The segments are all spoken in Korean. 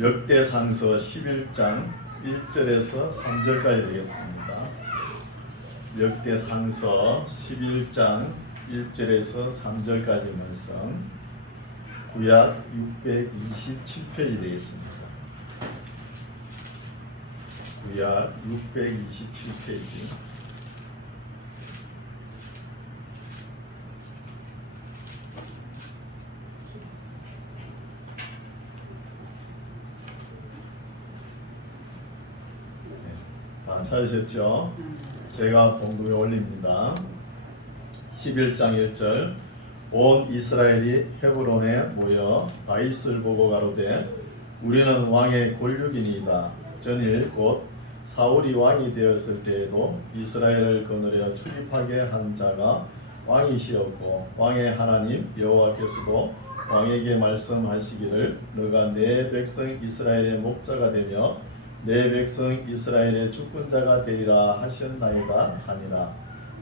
역대상서 11장 1절에서 3절까지 되겠습니다. 역대상서 11장 1절에서 3절까지 말씀, 구약 627페이지 되겠습니다. 구약 627페이지. 다 찾으셨죠? 제가 봉독에 올립니다. 11장 1절. 온 이스라엘이 헤브론에 모여 다윗을 보고 가로되 우리는 왕의 권력이니이다. 전일 곧 사울이 왕이 되었을 때에도 이스라엘을 거느려 출입하게 한 자가 왕이시었고 왕의 하나님 여호와께서도 왕에게 말씀하시기를 너가 내 백성 이스라엘의 목자가 되며 내 백성 이스라엘의 주권자가 되리라 하셨나이다 하니라.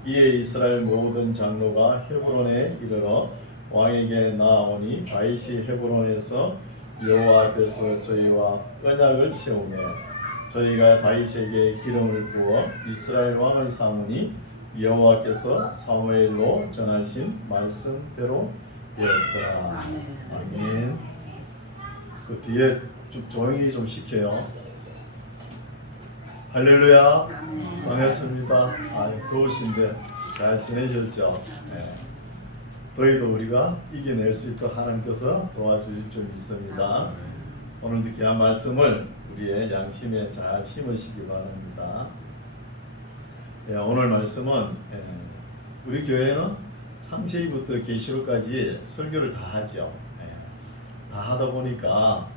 이에 이스라엘 모든 장로가 헤브론에 이르러 왕에게 나아오니 다윗이 헤브론에서 여호와 앞에서 저희와 언약을 세우매 저희가 다윗에게 기름을 부어 이스라엘 왕을 삼으니 여호와께서 사무엘로 전하신 말씀대로 되었더라. 아멘. 그 뒤에 좀 조용히 좀 시켜요. 할렐루야. 반갑습니다. 더우신데 잘 지내셨죠? 네. 더위도 우리가 이겨낼 수 있도록 하나님께서 도와주실 줄 믿습니다. 오늘도 귀한 말씀을 우리의 양심에 잘 심으시기 바랍니다. 오늘 말씀은 우리 교회는 창세기부터 계시록까지 설교를 다 하죠. 다 하다 보니까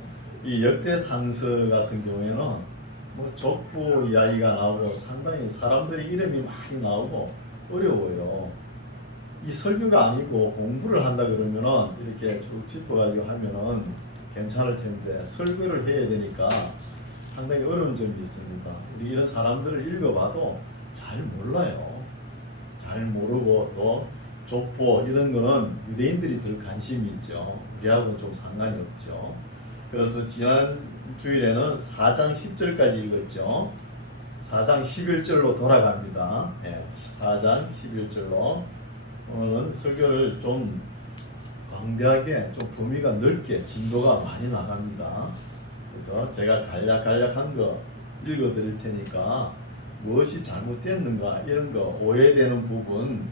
이 역대상서 같은 경우에는 족보 이야기가 나오고 상당히 사람들의 이름이 많이 나오고 어려워요. 이 설교가 아니고 공부를 한다 그러면은 이렇게 쭉 짚어가지고 하면은 괜찮을 텐데 설교를 해야 되니까 상당히 어려운 점이 있습니다. 우리 이런 사람들을 읽어봐도 잘 몰라요. 잘 모르고 또 족보 이런 거는 유대인들이 더 관심이 있죠. 우리하고는 좀 상관이 없죠. 그래서 지난 주일에는 4장 10절까지 읽었죠. 4장 11절로 돌아갑니다. 4장 11절로 오늘은 설교를 좀 광대하게 좀 범위가 넓게 진도가 많이 나갑니다. 그래서 제가 간략한 거 읽어 드릴 테니까 무엇이 잘못됐는가 이런 거 오해되는 부분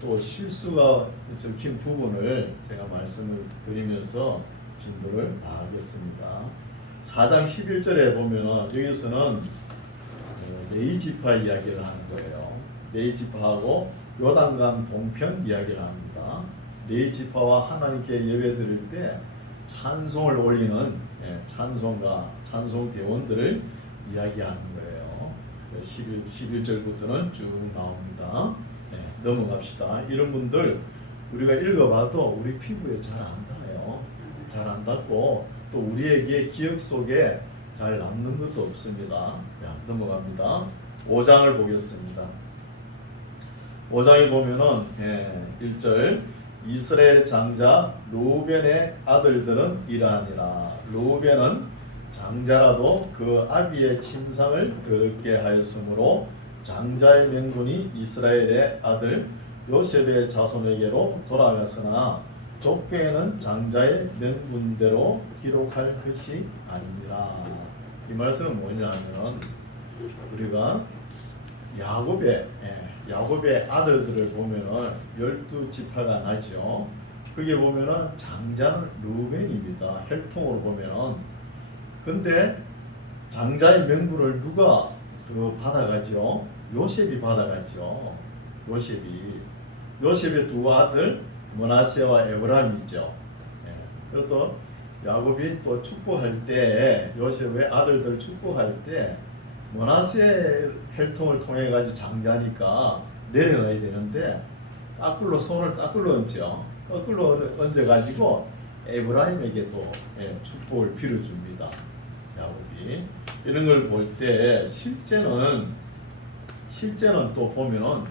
또 실수가 적힌 부분을 제가 말씀을 드리면서 진도를 나가겠습니다. 4장 11절에 보면은 여기서는 네이 지파 이야기를 하는 거예요. 네이 지파하고 요단강 동편 이야기를 합니다. 네이 지파와 하나님께 예배드릴 때 찬송을 올리는 찬송가, 찬송 대원들을 이야기하는 거예요. 11절부터는 쭉 나옵니다. 넘어갑시다. 이런 분들 우리가 읽어봐도 우리 피부에 잘 안 닿아요. 잘 안 닿고 또 우리에게 기억 속에 잘 남는 것도 없습니다. 넘어갑니다. 5장을 보겠습니다. 5장에 보면은 1절 이스라엘 장자 르우벤의 아들들은 이러하니라. 르우벤은 장자라도 그 아비의 침상을 더럽게 하였으므로 장자의 명분이 이스라엘의 아들 요셉의 자손에게로 돌아갔으나 족보에는 장자의 명분대로 기록할 것이 아닙니다. 이 말씀은 뭐냐면 우리가 야곱의 아들들을 보면은 12지파가 나죠. 그게 보면은 장자는 르우벤입니다. 혈통으로 보면은. 근데 장자의 명분을 누가 받아가죠? 요셉이 받아가죠. 요셉의 두 아들 므낫세와 에브라임이죠. 그리고 또 야곱이 또 축복할 때 요셉의 아들들 축복할 때 므낫세 혈통을 통해 가지고 장자니까 내려가야 되는데 손을 거꾸로 얹죠. 거꾸로 얹어 가지고 에브라임에게 또 축복을 빌어줍니다. 야곱이 이런 걸 볼 때 실제는 또 보면은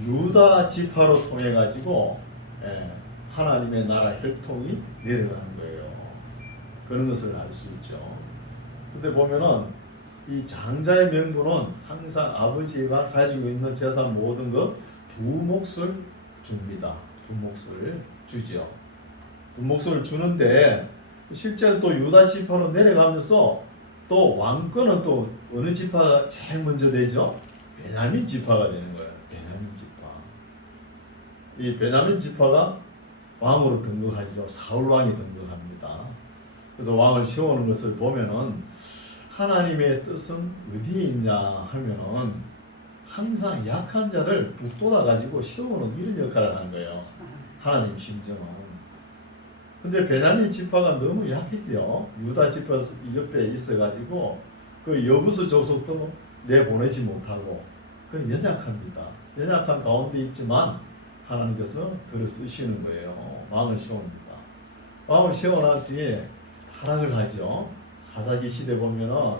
유다 지파로 통해 가지고 하나님의 나라 혈통이 내려가는 거예요. 그런 것을 알 수 있죠. 근데 보면은 이 장자의 명분은 항상 아버지가 가지고 있는 재산 모든 것 두 몫을 줍니다. 두 몫을 주죠. 두 몫을 주는데 실제로 또 유다 지파로 내려가면서 또 왕권은 또 어느 지파가 제일 먼저 되죠? 베냐민 지파가 되는 거예요. 베냐민 지파. 이 베냐민 지파가 왕으로 등극하죠. 사울 왕이 등극합니다. 그래서 왕을 세우는 것을 보면은 하나님의 뜻은 어디에 있냐 하면은 항상 약한 자를 북돋아 가지고 세우는 이런 역할을 하는 거예요. 하나님 심정은. 근데 베냐민 지파가 너무 약했죠. 유다 지파 옆에 있어가지고 그 여부수 족속도 내보내지 못하고 그 연약합니다. 연약한 가운데 있지만 하나님께서 들어 쓰시는 거예요. 왕을 세웁니다. 왕을 세워난 뒤에 타락을 하죠. 사사기 시대 보면은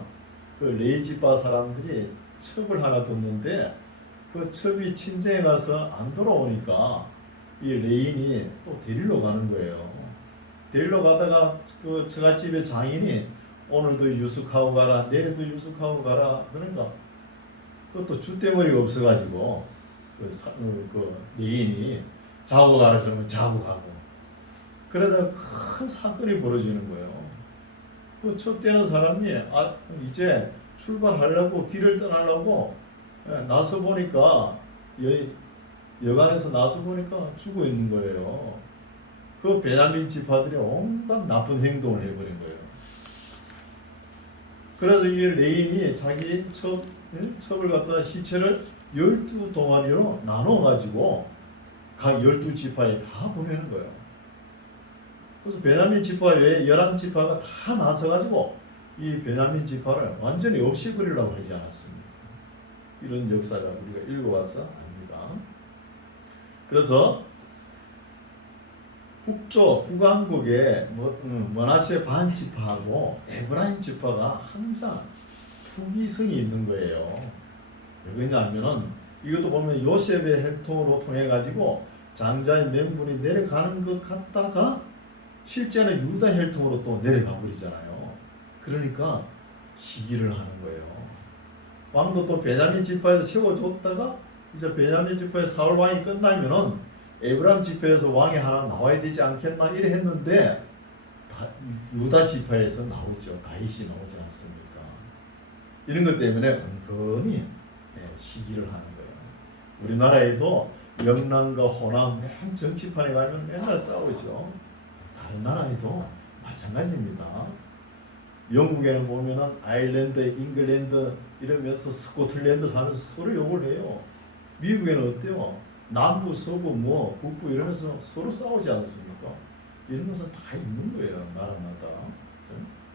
그 레위 지파 사람들이 첩을 하나 뒀는데 그 첩이 친정에 가서 안 돌아오니까 이 레인이 또 데리러 가는 거예요. 데리러 가다가 그 처갓집의 장인이 오늘도 유숙하고 가라, 내일도 유숙하고 가라. 그러니까 그것도 줏대머리가 없어가지고 그 레인이 자고 가라 그러면 자고 가고 그러다가 큰 사건이 벌어지는 거예요. 그 첩되는 사람이 이제 출발하려고 길을 떠나려고 나서 보니까 여간에서 나서 보니까 죽어 있는 거예요. 그 베냐민 지파들이 온갖 나쁜 행동을 해버린 거예요. 그래서 이 레인이 자기 첩을 갖다가 시체를 12동아리로 나눠가지고 각 12지파에 다 보내는 거예요. 그래서 베냐민 지파 외에 11지파가 다 나서가지고 이 베냐민 지파를 완전히 없애버리려고 하지 않았습니까? 이런 역사를 우리가 읽어와서 압니다. 그래서 북왕국의 므낫세 반 지파하고 에브라임 지파가 항상 투기성이 있는 거예요. 왜냐하면은 이것도 보면 요셉의 혈통으로 통해 가지고 장자의 명분이 내려가는 것 같다가 실제는 유다 혈통으로 또 내려가 버리잖아요. 그러니까 시기를 하는 거예요. 왕도 또 베냐민 지파에서 세워줬다가 이제 베냐민 지파의 사울 왕이 끝나면은 에브라임 지파에서 왕이 하나 나와야 되지 않겠나 이래 했는데 유다 지파에서 나오죠. 다윗이 나오지 않습니까? 이런 것 때문에 은근히 시기를 하는 거예요. 우리나라에도 영남과 호남 맨 정치판에 가면 맨날 싸우죠. 다른 나라에도 마찬가지입니다. 영국에는 보면은 아일랜드, 잉글랜드 이러면서 스코틀랜드 사면서 서로 욕을 해요. 미국에는 어때요? 남부, 서부, 북부 이러면서 서로 싸우지 않습니까? 이런 것은 다 있는 거예요. 나라마다.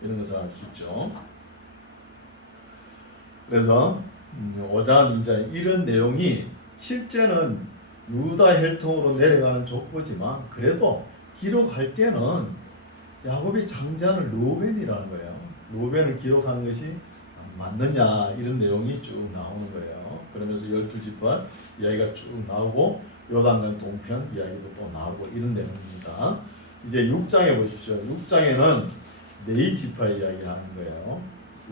이런 것을 알 수 있죠. 그래서 5장 2장 이런 내용이 실제는 유다 혈통으로 내려가는 족보지만 그래도 기록할 때는 야곱의 장자는 르우벤이라는 거예요. 르우벤을 기록하는 것이 맞느냐 이런 내용이 쭉 나오는 거예요. 그러면서 12지파 이야기가 쭉 나오고 요단강 동편 이야기도 또 나오고 이런 내용입니다. 이제 6장에 보십시오. 6장에는 네 지파 이야기를 하는 거예요.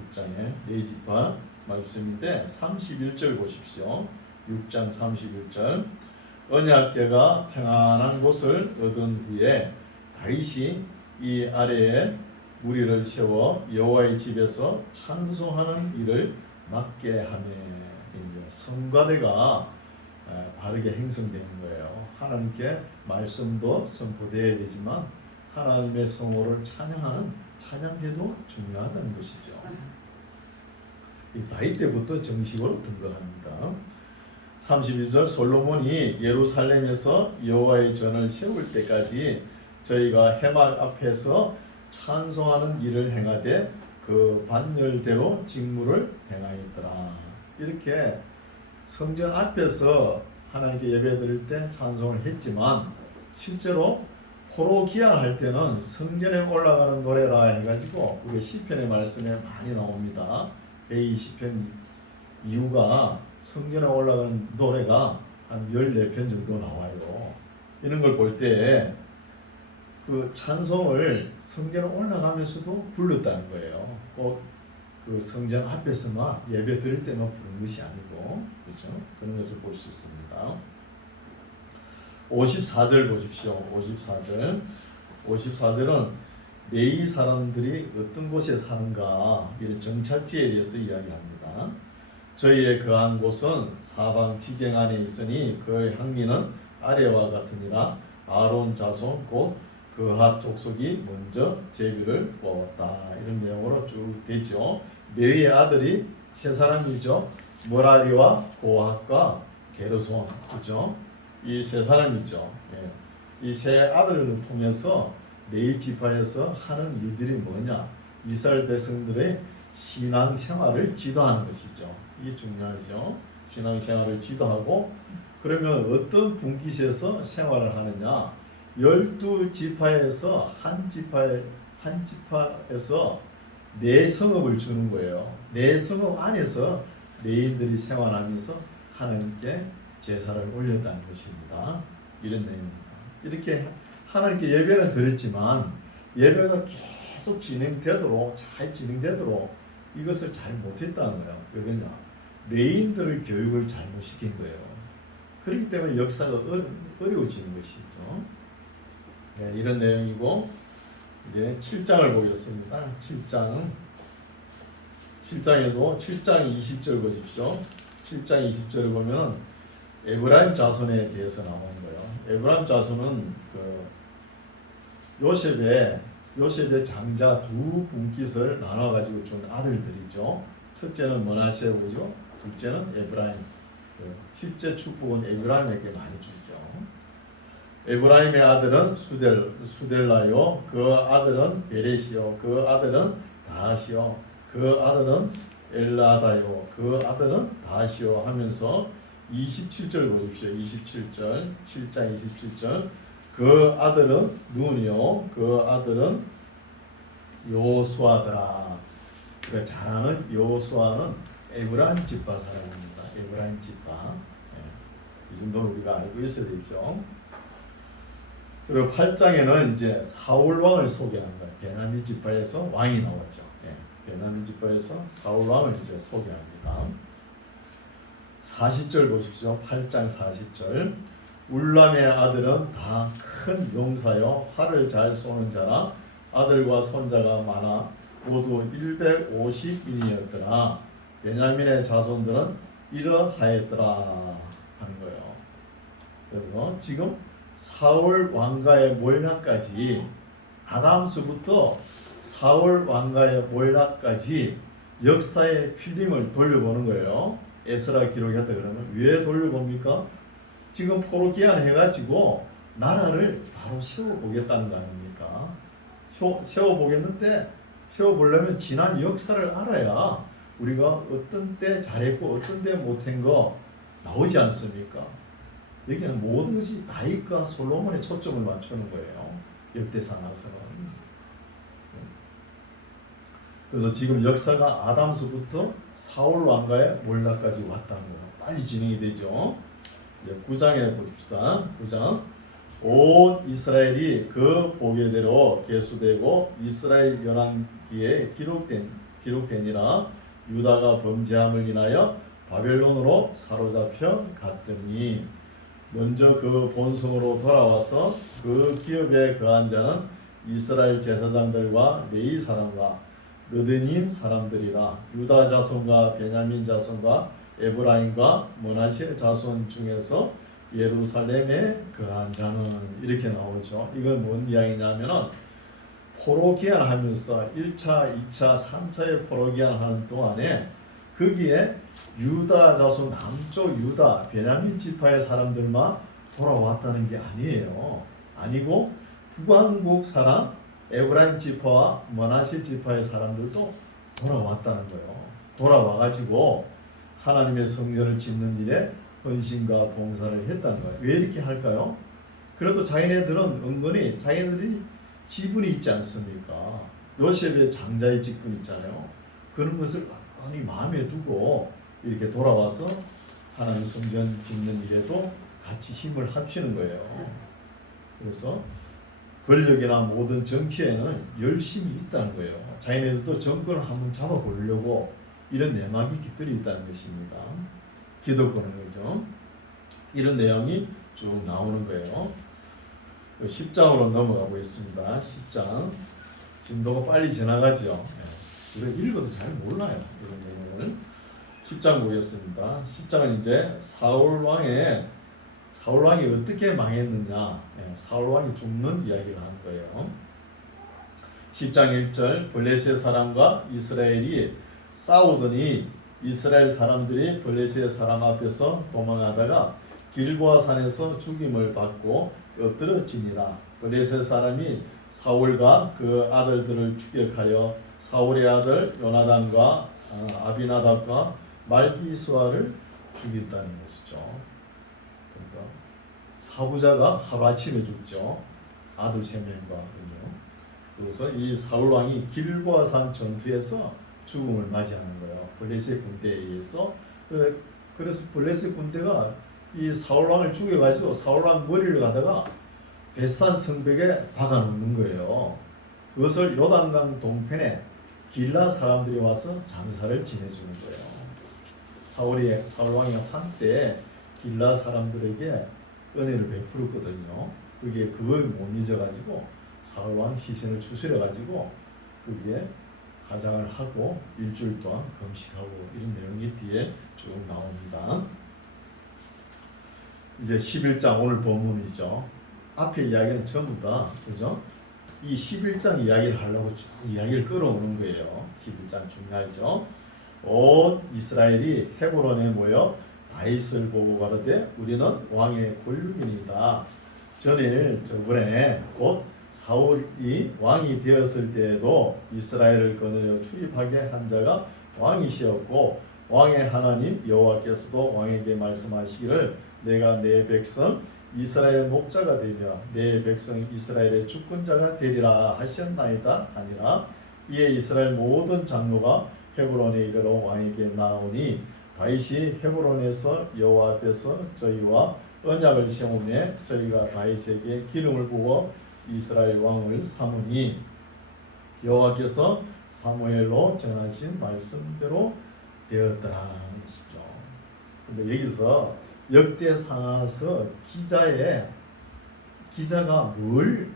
6장에 네 지파 말씀인데 31절 보십시오. 6장 31절 언약궤가 평안한 곳을 얻은 후에 다윗이 이 아래에 무리를 세워 여호와의 집에서 찬송하는 일을 맡게 하며 성가대가 바르게 행성되는 거예요. 하나님께 말씀도 선포되어야 되지만 하나님의 성호를 찬양하는 찬양제도 중요하다는 것이죠. 다윗 때부터 정식으로 등극합니다. 32절 솔로몬이 예루살렘에서 여호와의 전을 세울 때까지 저희가 해막 앞에서 찬송하는 일을 행하되 그 반열대로 직무를 행하였더라. 이렇게 성전 앞에서 하나님께 예배드릴 때 찬송을 했지만 실제로 포로 귀환할 때는 성전에 올라가는 노래라 해가지고 우리 시편의 말씀에 많이 나옵니다. 120편 이후가 성전에 올라가는 노래가 한 14편 정도 나와요. 이런 걸 볼 때 그 찬송을 성전에 올라가면서도 불렀다는 거예요. 꼭 그 성전 앞에서만 예배 드릴 때만 부른 것이 아니고, 그렇죠? 그런 것을 볼 수 있습니다. 54절 보십시오. 54절. 54절은 레위 사람들이 어떤 곳에 사는가, 이런 정착지에 대해서 이야기합니다. 저희의 거한 곳은 사방 지경 안에 있으니 그의 향기는 아래와 같으니라. 아론 자손 곧 그핫 족속이 먼저 제비를 뽑았다. 이런 내용으로 쭉 되죠. 레위의 아들이 세 사람이죠. 머라리와 고핫과 게르손, 그죠? 이 세 사람이죠. 예. 이 세 아들을 통해서 레위 지파에서 하는 일들이 뭐냐? 이스라엘 백성들의 신앙 생활을 지도하는 것이죠. 이게 중요하죠. 신앙 생활을 지도하고, 그러면 어떤 분깃에서 생활을 하느냐? 12지파에서 한 지파에서 네 성읍을 주는 거예요. 네 성읍 안에서 레위인들이 생활하면서 하나님께 제사를 올렸다는 것입니다. 이런 내용입니다. 이렇게 하나님께 예배는 드렸지만 예배가 계속 진행되도록, 잘 진행되도록 이것을 잘 못했다는 거예요. 왜냐? 레위인들을 교육을 잘못 시킨 거예요. 그렇기 때문에 역사가 어려워지는 것이죠. 네, 이런 내용이고, 이제 7장을 보겠습니다. 7장에도 7장 20절 보십시오. 7장 20절을 보면 에브라임 자손에 대해서 나오는 거예요. 에브라임 자손은 그 요셉의 장자 두 분깃을 나눠 가지고 준 아들들이죠. 첫째는 므낫세고죠. 둘째는 에브라임. 실제 축복은 에브라임에게 많이 주죠. 에브라임의 아들은 수델라요. 그 아들은 베레시요. 그 아들은 다시요. 그 아들은 엘라다요. 그 아들은 다시요 하면서 27절 보십시오. 27절. 7장 27절. 그 아들은 눈이요. 그 아들은 요수아더라. 그 잘하는 요수아는 에브라임 지파 사람입니다. 에브라임 지파. 이 정도는 우리가 알고 있어야 되죠. 그리고 8장에는 이제 사울 왕을 소개하는 거예요. 베냐민 지파에서 왕이 나왔죠. 베냐민 지파에서 사울 왕을 이제 소개합니다. 40절 보십시오. 8장 40절. 울람의 아들은 다 큰 용사요 활을 잘 쏘는 자라. 아들과 손자가 많아 모두 150인이었더라. 베냐민의 자손들은 이러하였더라 하는 거예요. 그래서 지금 사울 왕가의 몰락까지, 아담수부터 사울 왕가의 몰락까지 역사의 필름을 돌려보는 거예요. 에스라 기록했다 그러면 왜 돌려봅니까? 지금 포로기한 해가지고 나라를 바로 세워보겠다는 거 아닙니까? 세워보겠는데, 세워보려면 지난 역사를 알아야 우리가 어떤 때 잘했고 어떤 때 못한 거 나오지 않습니까? 여기는 모든 것이 다윗과 솔로몬의 초점을 맞추는 거예요. 역대상에서는. 그래서 지금 역사가 아담수부터 사울 왕가의 몰락까지 왔다는 거예요. 빨리 진행이 되죠. 이제 9장에 봅시다. 9장. 온 이스라엘이 그 보게대로 계수되고 이스라엘 열왕기에 기록되니라. 유다가 범죄함을 인하여 바벨론으로 사로잡혀 갔더니 먼저 그 본성으로 돌아와서 그 기업에 거한 자는 이스라엘 제사장들과 레위 사람과 느드님 사람들이라. 유다 자손과 베냐민 자손과 에브라임과 므낫세 자손 중에서 예루살렘에 거한 자는, 이렇게 나오죠. 이건 뭔 이야기냐면은 포로 기한하면서 1차, 2차, 3차의 포로 기한하는 동안에 거기에 유다 자손, 남쪽 유다, 베냐민 지파의 사람들만 돌아왔다는 게 아니에요. 아니고 북왕국 사람, 에브라임 지파와 므낫세 지파의 사람들도 돌아왔다는 거예요. 돌아와가지고 하나님의 성전을 짓는 일에 헌신과 봉사를 했다는 거예요. 왜 이렇게 할까요? 그래도 자기네들은 은근히 자기네들이 지분이 있지 않습니까? 요셉의 장자의 직분 있잖아요. 그런 것을 많이 마음에 두고 이렇게 돌아와서 하나님 성전 짓는 일에도 같이 힘을 합치는 거예요. 그래서 권력이나 모든 정치에는 열심이 있다는 거예요. 자기네들도 정권을 한번 잡아보려고 이런 내막이 깃들이 있다는 것입니다. 기득권은 거죠. 이런 내용이 쭉 나오는 거예요. 10장으로 넘어가 보겠습니다. 10장. 진도가 빨리 지나가죠. 이걸 읽어도 잘 몰라요. 이런 내용을. 10장 보겠습니다. 10장은 이제 사울 왕이 어떻게 망했느냐, 사울 왕이 죽는 이야기를 하는 거예요. 10장 1절 블레셋 사람과 이스라엘이 싸우더니 이스라엘 사람들이 블레셋 사람 앞에서 도망하다가 길보아 산에서 죽임을 받고 엎드러지니라. 블레셋 사람이 사울과 그 아들들을 추격하여 사울의 아들 요나단과 아비나답과 말기수아를 죽였다는 것이죠. 그러니까 사부자가 하루아침에 죽죠. 아들 3명과. 그래서 이 사울 왕이 길보아 산 전투에서 죽음을 맞이하는 거예요. 블레셋 군대에 의해서. 그래서 블레셋 군대가 이 사울 왕을 죽여가지고 사울 왕 머리를 가다가 벳산 성벽에 박아놓는 거예요. 그것을 요단강 동편에 길라 사람들이 와서 장사를 지내주는 거예요. 사울 왕이 한때 길라 사람들에게 은혜를 베풀었거든요. 그걸 못 잊어가지고 사울 왕 시신을 추스려가지고 그게 가장을 하고 일주일 동안 금식하고 이런 내용이 뒤에 쭉 나옵니다. 이제 11장 오늘 본문이죠. 앞에 이야기는 전부 다 그죠? 이 11장 이야기를 하려고 쭉 이야기를 끌어오는 거예요. 11장 중요하죠. 온 이스라엘이 헤브론에 모여 다윗을 보고 가로되 우리는 왕의 권류이니이다. 저번에 곧 사울이 왕이 되었을 때에도 이스라엘을 거느려 출입하게 한 자가 왕이시었고 왕의 하나님 여호와께서도 왕에게 말씀하시기를 내가 내 백성 이스라엘 목자가 되며 내 백성 이스라엘의 주권자가 되리라 하셨나이다 하니라. 이에 이스라엘 모든 장로가 헤브론에 이르러 왕에게 나오니 다윗이 헤브론에서 여호와 앞에서 저희와 언약을 세우매 저희가 다윗에게 기름을 부어 이스라엘 왕을 삼으니 여호와께서 사무엘로 전하신 말씀대로 되었더라. 근데 여기서 역대상에서 기자가 뭘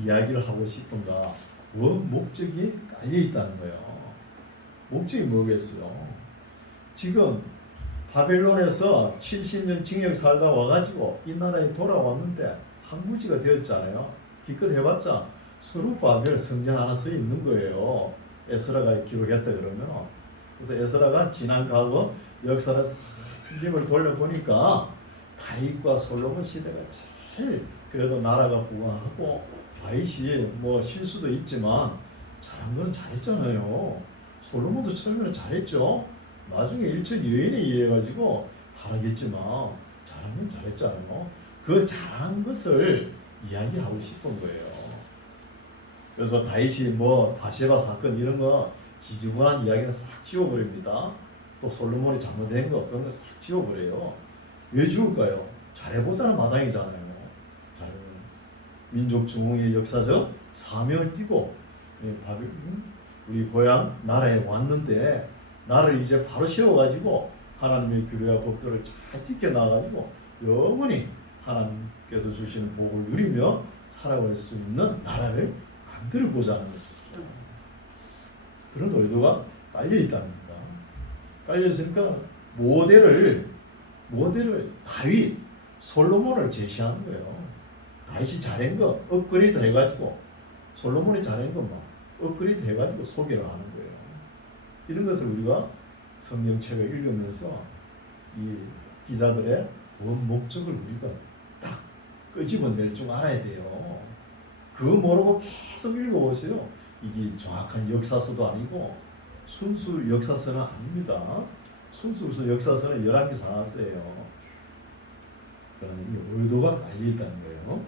이야기를 하고 싶은가? 목적이 깔려 있다는 거예요. 목적이 뭐겠어요? 지금 바벨론에서 70년 징역 살다 와가지고 이 나라에 돌아왔는데 항구지가 되었잖아요. 기껏 해봤자 스룹바벨 성전 하나 서 있는 거예요. 에스라가 기록했다 그러면. 그래서 에스라가 지난 과거 역사를 필름을 돌려보니까 다윗과 솔로몬 시대가 제일 그래도 나라가 부강하고 다윗이 뭐 실수도 있지만 잘한 건 잘했잖아요. 솔로몬도 처음에는 잘했죠. 나중에 일천여인에 의해가지고 다르겠지만 잘한 건 잘했잖아요. 그 잘한 것을 이야기하고 싶은 거예요. 그래서 다윗이 뭐 바세바 사건 이런 거 지지분한 이야기는 싹 지워버립니다. 또 솔로몬이 잘못된 거 그런 거 싹 지워버려요. 왜 지울까요? 잘해보자는 마당이잖아요. 민족 중흥의 역사적 사명을 띠고 우리 고향 나라에 왔는데 나를 이제 바로 세워가지고 하나님의 규례와 법도를 잘 지켜나가지고 영원히 하나님께서 주시는 복을 누리며 살아갈 수 있는 나라를 만들어보자는 것이죠. 그런 의도가 깔려있다는 겁니다. 깔려있으니까 모델을 다윗, 솔로몬을 제시하는 거예요. 다윗이 잘한 거 업그레이드 해가지고 솔로몬이 잘한 것만 업그레이드 해가지고 소개를 하는 거예요. 이런 것을 우리가 성경책을 읽으면서 이 기자들의 원 목적을 우리가 딱 끄집어낼 줄 알아야 돼요. 그거 모르고 계속 읽어보세요. 이게 정확한 역사서도 아니고 순수 역사서는 아닙니다. 순수 역사서는 11개 상하서예요. 그러면 의도가 깔려있다는 거예요.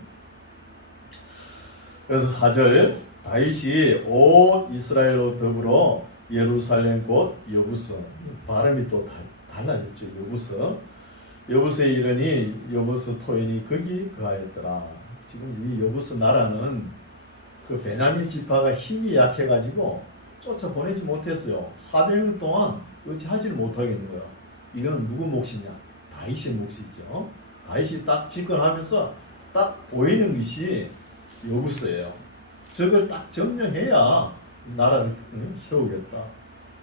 그래서 4절 다윗이 온 이스라엘로 더불어 예루살렘 곧 여부서 발음이 또 달라졌죠. 여부서에 이르니 여부서 토인이 거기 거하였더라. 지금 이 여부스 나라는 그 베냐민 지파가 힘이 약해가지고 쫓아 보내지 못했어요. 400년 동안 어찌하지를 못하겠는 거예요. 이거는 누구 몫이냐? 다윗의 몫이죠. 다윗이 딱 집권하면서 딱 보이는 것이 여부스예요. 저걸 딱 점령해야 나라를 세우겠다.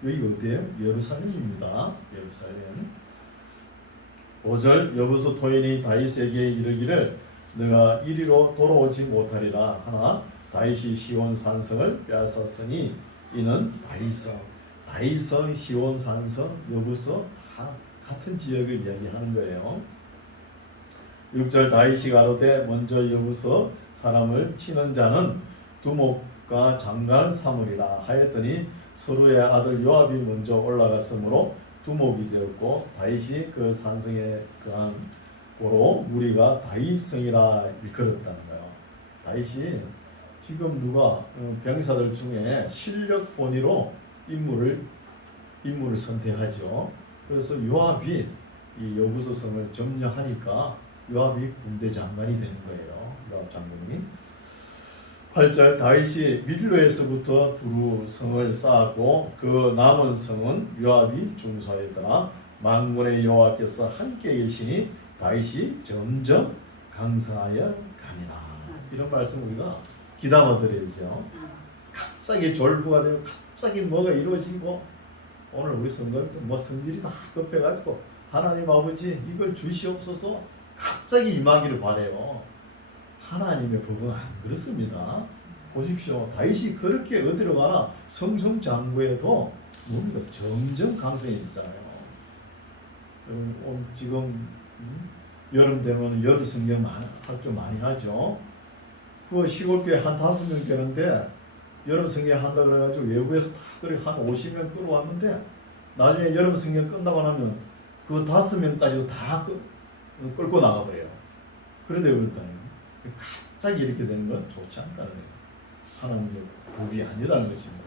여기가 어디예요? 예루살렘입니다. 예루살렘. 5절 여부스 토인이 다윗에게 이르기를 너가 이리로 돌아오지 못하리라 하나 다윗이 시온 산성을 빼앗았으니 이는 다윗성 시온 산성 여부스 다 같은 지역을 이야기하는 거예요. 6절 다윗이 가로되 먼저 여부스 사람을 치는 자는 두목과 장관을 삼으리라 하였더니 서루의 아들 요압이 먼저 올라갔으므로 두목이 되었고 다윗이 그 산성에 그한 고로 무리가 다윗성이라 일컬었다는 거예요. 다윗이 지금 누가 병사들 중에 실력 본위로 인물을 선택하죠. 그래서 요압이 이 여부스 성을 점령하니까 요압이 군대 장관이 되는 거예요. 요압 장군이. 8절 다윗이 밀로에서부터 두루 성을 쌓았고 그 남은 성은 요압이 중수하였더라. 만군의 여호와께서 함께 계시니 다윗이 점점 강성하여 가니라. 이런 말씀 우리가 귀담아 드려야죠. 갑자기 졸부가 되고 갑자기 뭐가 이루어지고 오늘 우리 성도님도 뭐 성질이 다 급해가지고 하나님 아버지 이걸 주시옵소서 갑자기 임하기를 바래요. 하나님의 법은 안 그렇습니다. 보십시오. 다윗이 그렇게 어디로 가나 성성장구에도 뭡니까? 점점 강성해지잖아요. 지금 여름 되면 여름 성경 학교 많이 하죠. 그 시골교회 한 5명 되는데 여름 성경 한다 그래가지고 외부에서 다 그래 한 50명 끌어왔는데 나중에 여름 성경 끝나고 나면 그 5명까지도 다 끌고 나가버려요. 그런데 그렇다니요. 갑자기 이렇게 되는 건 좋지 않다는 거예요. 하나님의 복이 아니라는 것입니다.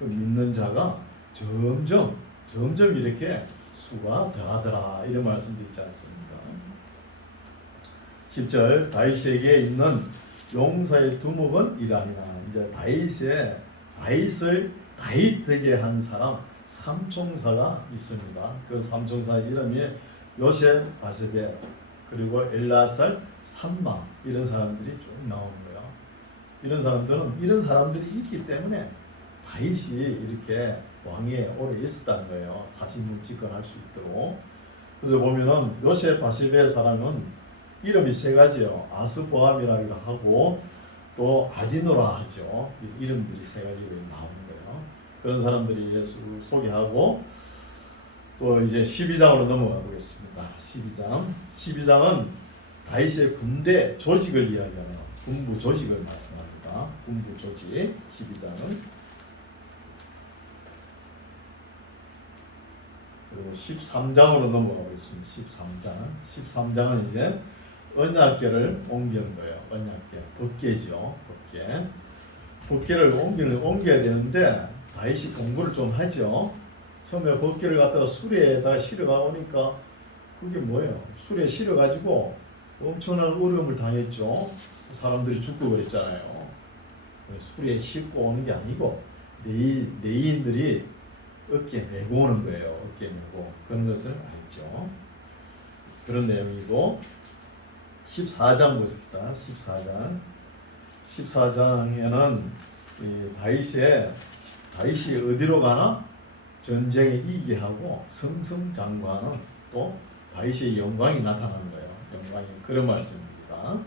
믿는 자가 점점 이렇게 수가 더하더라 이런 말씀도 있지 않습니까? 10절 다윗에게 있는 용사의 두목은 이라니라. 이제 다윗을 다윗 되게 한 사람 삼총사가 있습니다. 그 삼총사 이름이 요셉 바세베 그리고 엘라살 삼마 이런 사람들이 쭉 나오는 거예요. 이런 사람들이 있기 때문에 다윗이 이렇게 왕에 오래 있었다는 거예요. 사실을 집권할 수 있도록. 그래서 보면은 요셉 바세베 사람은 이름이 3가지요. 아스보암이라기도 하고 또 아디노라 하죠. 이름들이 3가지로 나오는 거예요. 그런 사람들이 예수를 소개하고 또 이제 12장으로 넘어가 보겠습니다. 12장은 다윗의 군대 조직을 이야기하는 군부 조직을 말씀합니다. 군부 조직 12장은 그리고 13장으로 넘어가 보겠습니다. 13장은 이제 언약궤를 옮기는 거예요. 언약궤, 법궤죠. 법궤를 옮겨야 되는데 다윗이 공부를 좀 하죠. 처음에 법궤를 갖다가 수레에다가 실어가 오니까 그게 뭐예요? 수레에 실어가지고 엄청난 어려움을 당했죠. 사람들이 죽고 그랬잖아요. 수레에 싣고 오는 게 아니고 레이인들이 어깨에 메고 오는 거예요. 어깨에 메고. 그런 것을 알죠. 그런 내용이고 14장 보십시다. 14장에는 다윗이 어디로 가나 전쟁에 이기게 하고 성성장구하는 또 다윗의 영광이 나타나는 거예요. 영광이 그런 말씀입니다.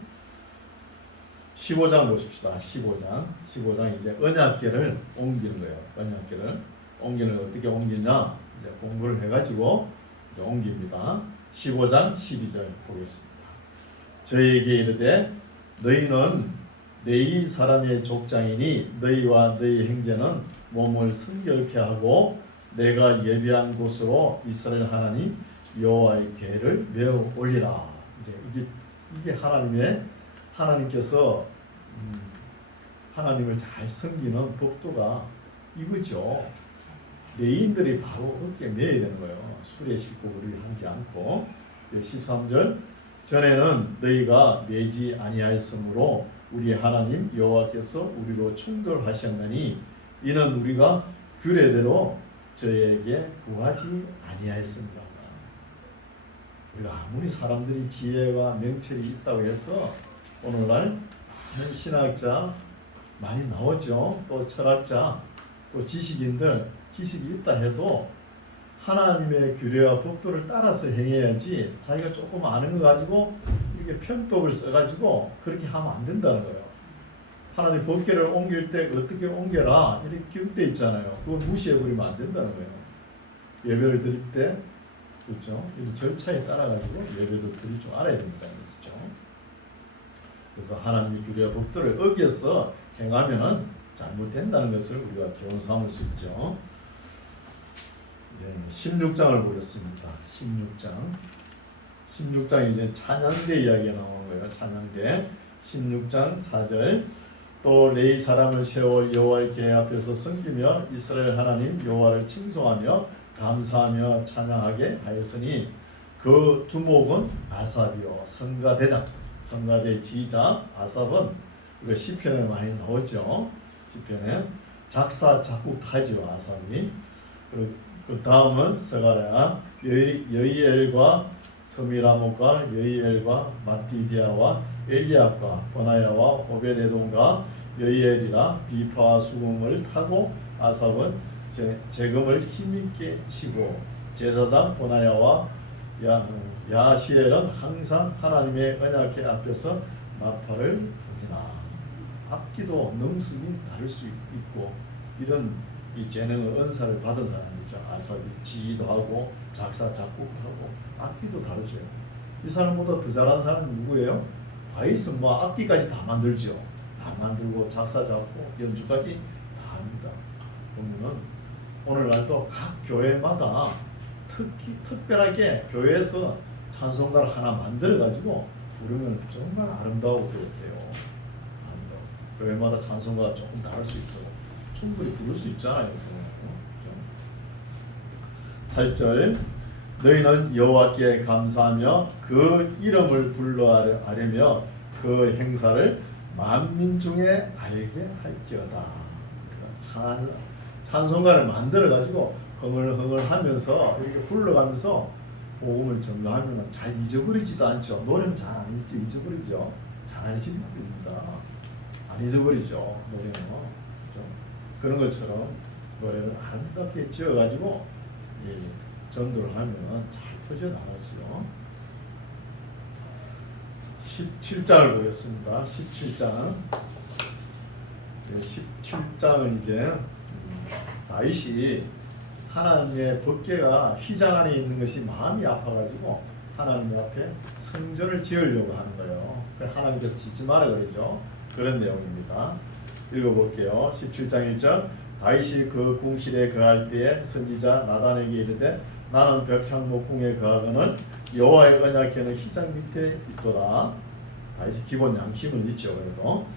15장 보십시다. 15장 이제 언약궤를 옮기는 거예요. 언약궤를 옮기는 어떻게 옮기냐? 이제 공부를 해가지고 이제 옮깁니다. 15장 12절 보겠습니다. 저희에게 이르되 너희는 레위 사람의 족장이니 너희와 너희 형제는 몸을 성결케 하고 내가 예비한 곳으로 이스라엘 하나님 여호와의 궤를 메어 올리라. 이제 이게 하나님께서 하나님을 잘 섬기는 법도가 이거죠. 레위인들이 바로 어깨에 메어야 되는 거예요. 수레 싣고 우리 하지 않고. 13절 전에는 너희가 매지 아니하였으므로 우리 하나님 여호와께서 우리로 충돌하셨나니 이는 우리가 규례대로 저에게 구하지 아니하였습니다. 우리가 아무리 사람들이 지혜와 명철이 있다고 해서 오늘날 많은 신학자 많이 나오죠. 또 철학자, 또 지식인들 지식이 있다 해도 하나님의 규례와 법도를 따라서 행해야지 자기가 조금 아는 거 가지고 이렇게 편법을 써가지고 그렇게 하면 안 된다는 거예요. 하나님 법궤를 옮길 때 어떻게 옮겨라 이렇게 기록되어 있잖아요. 그걸 무시해버리면 안 된다는 거예요. 예배를 드릴 때 그렇죠? 이 절차에 따라가지고 예배도 드릴 줄 알아야 됩니다. 그렇죠? 그래서 하나님의 규례와 법도를 어겨서 행하면은 잘못된다는 것을 우리가 교훈 삼을 수 있죠. 이제 16장을 보겠습니다. 16장 이제 찬양대 이야기가 나오는 거예요. 찬양대 16장 4절 또 레위 사람을 세워 여호와의 궤 앞에서 섬기며 이스라엘 하나님 여호와를 칭송하며 감사하며 찬양하게 하였으니 그 두목은 아삽이요 성가대장 성가대 지휘자 아삽은 이거 시편에 많이 나오죠. 시편에 작사 작곡하죠. 아삽이. 그 다음은 스가랴 여이엘과 스미라목과 여이엘과 마티디아와 엘리압과 보나야와 오베데돔과 여이엘이라 비파와 수금을 타고 아삽은 재금을 힘있게 치고 제사장 보나야와 야시엘은 항상 하나님의 언약궤 앞에서 나팔을 불지나. 악기도 능숙이 다를 수 있고 이런 이 재능의 은사를 받은 사람이죠. 아삽이 지휘도 하고 작사 작곡도 하고 악기도 다르죠. 이 사람보다 더 잘하는 사람은 누구예요? 다윗은 뭐 악기까지 다 만들죠. 다 만들고 작사 작곡 연주까지 다 합니다. 보면은 오늘날도 각 교회마다 특별하게 교회에서 찬송가를 하나 만들어 가지고 부르면 정말 아름다워 보여요. 교회마다 찬송가가 조금 다를 수 있도록 충분히 부를 수 있잖아요. 8절 너희는 여호와께 감사하며 그 이름을 불러하려며 그 행사를 만민 중에 알게 할지어다. 찬송가를 만들어 가지고 흥얼흥얼 하면서 이렇게 불러가면서 복음을 전가하면 잘 잊어버리지도 않죠. 노래는 잘 안 잊어버리죠. 잘 안 잊어버립니다. 안 잊어버리죠. 노래는 그런 것처럼 노래를 아름답게 지어가지고 전도를 하면 잘 퍼져나가죠. 17장을 보겠습니다. 17장 17장은 이제 다윗이 하나님의 법궤가 휘장 안에 있는 것이 마음이 아파가지고 하나님 앞에 성전을 지으려고 하는 거예요. 하나님께서 짓지 마라 그러죠. 그런 내용입니다. 읽어볼게요. 17장 1절 다윗이 그 궁실에 거할 때에 선지자 나단에게 이르되 나는 벽향 목궁에 거하거늘 여호와의 언약궤는 휘장 밑에 있도다. 다윗이 기본 양심을 잊죠. 그래도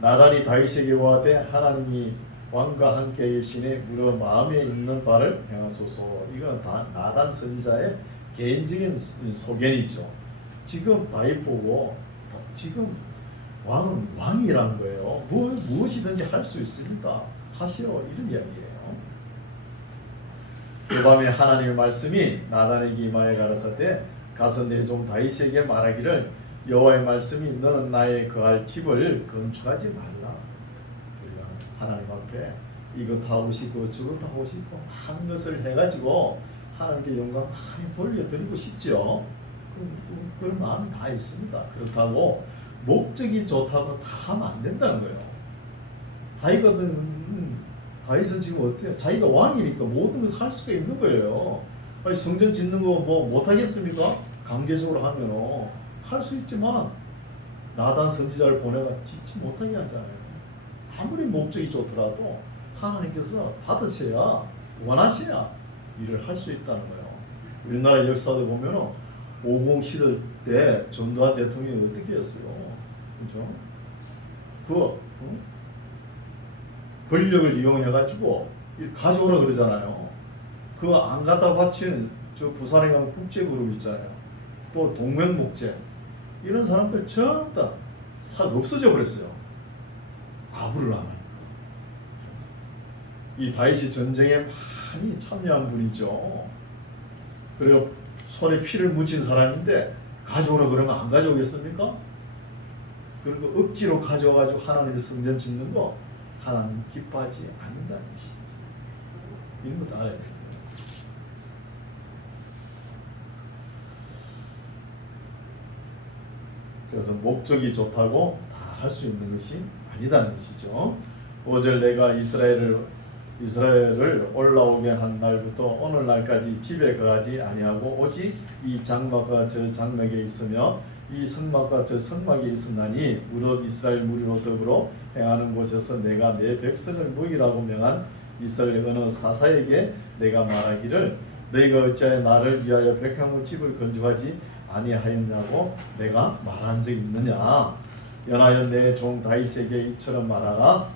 나단이 다윗에게 고하되 하나님이 왕과 함께 계시니 무려 마음에 있는 바를 행하소서. 이건 다 나단 선지자의 개인적인 소견이죠. 지금 다윗 보고 지금 왕은 왕이라는 거예요. 무엇이든지 할 수 있습니다. 하시오 이런 이야기예요. 그 밤에 하나님의 말씀이 나단에게 임하여 가라사대 가서 내 종 다윗에게 말하기를 여호와의 말씀이 너는 나의 거할 집을 건축하지 말라. 우리가 하나님 앞에 이것 하고 싶고 저것 하고 싶고 하는 것을 해가지고 하나님께 영광 많이 돌려드리고 싶죠. 그런 마음이 다 있습니다. 그렇다고 목적이 좋다고 다 하면 안 된다는 거예요. 다윗은 지금 어때요? 자기가 왕이니까 모든 것을 할 수가 있는 거예요. 아니, 성전 짓는 거 뭐 못하겠습니까? 강제적으로 하면 할 수 있지만 나단 선지자를 보내가 짓지 못하게 하잖아요. 아무리 목적이 좋더라도 하나님께서 받으셔야 원하셔야 일을 할 수 있다는 거예요. 우리나라 역사도 보면 50 시대 때 전두환 대통령이 어떻게 했어요? 그렇죠? 권력을 이용해가지고 가져오라 그러잖아요. 그거 안 갖다 바친 저 부산에 가면 국제그룹 있잖아요. 또 동맹목재 이런 사람들 전부 다 없어져 버렸어요. 아부를 안 하니까. 이 다윗이 전쟁에 많이 참여한 분이죠. 그리고 손에 피를 묻힌 사람인데 가져오라 그러면 안 가져오겠습니까? 그리고 억지로 가져와가지고 하나님의 성전 짓는 거 하나님 기뻐하지 않는다는 것이, 이런 것도 알아야 돼요. 그래서 목적이 좋다고 다 할 수 있는 것이 아니다는 것이죠. 5절 내가 이스라엘을 올라오게 한 날부터 오늘날까지 집에 거하지 아니하고 오직 이 장막과 저 장막에 있으며 이 성막과 저 성막에 있으나니 무릇 이스라엘 무리로 더불어 행하는 곳에서 내가 내 백성을 먹이라고 명한 이스라엘 어느 사사에게 내가 말하기를 너희가 어찌하여 나를 위하여 백향무 집을 건축하지 아니하였냐고 내가 말한 적이 있느냐. 연하여 내 종 다윗에게 이처럼 말하라.